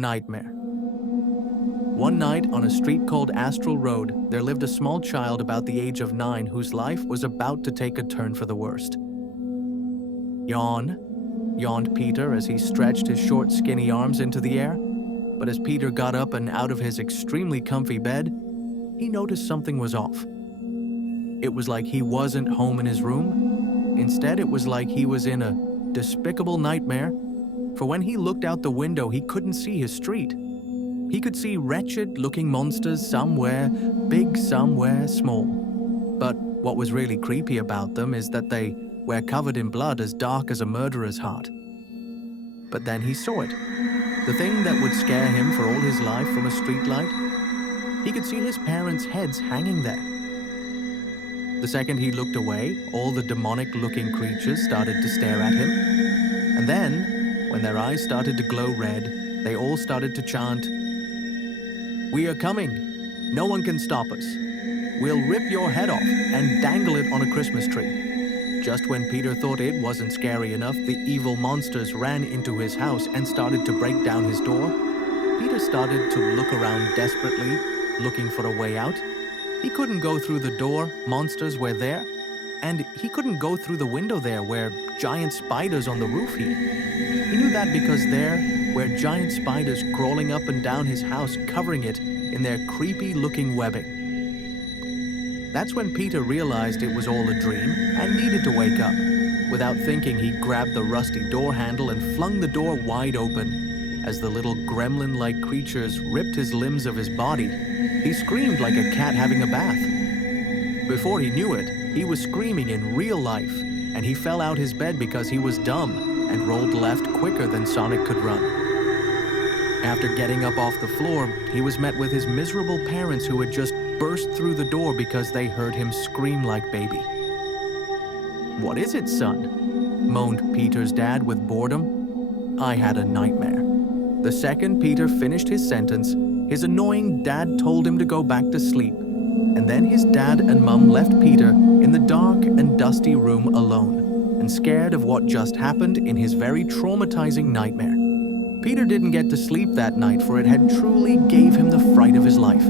nightmare. One night on a street called Astral Road, there lived a small child about the age of 9 whose life was about to take a turn for the worst. Yawn, yawned Peter as he stretched his short, skinny arms into the air. But as Peter got up and out of his extremely comfy bed, he noticed something was off. It was like he wasn't home in his room. Instead, it was like he was in a despicable nightmare, for when he looked out the window, he couldn't see his street. He could see wretched-looking monsters somewhere, big somewhere, small. But what was really creepy about them is that they were covered in blood as dark as a murderer's heart. But then he saw it, the thing that would scare him for all his life from a streetlight. He could see his parents' heads hanging there. The second he looked away, all the demonic-looking creatures started to stare at him. And then, when their eyes started to glow red, they all started to chant, "We are coming. No one can stop us. We'll rip your head off and dangle it on a Christmas tree." Just when Peter thought it wasn't scary enough, the evil monsters ran into his house and started to break down his door. Peter started to look around desperately, looking for a way out. He couldn't go through the door, monsters were there. And he couldn't go through the window there where giant spiders on the roof he knew that because there were giant spiders crawling up and down his house, covering it in their creepy-looking webbing. That's when Peter realized it was all a dream and needed to wake up. Without thinking, he grabbed the rusty door handle and flung the door wide open. As the little gremlin-like creatures ripped his limbs of his body, he screamed like a cat having a bath. Before he knew it, he was screaming in real life, and he fell out his bed because he was dumb and rolled left quicker than Sonic could run. After getting up off the floor, he was met with his miserable parents who had just burst through the door because they heard him scream like baby. "What is it, son?" moaned Peter's dad with boredom. "I had a nightmare." The second Peter finished his sentence, his annoying dad told him to go back to sleep. And then his dad and mum left Peter in the dark and dusty room alone, and scared of what just happened in his very traumatizing nightmare. Peter didn't get to sleep that night, for it had truly gave him the fright of his life.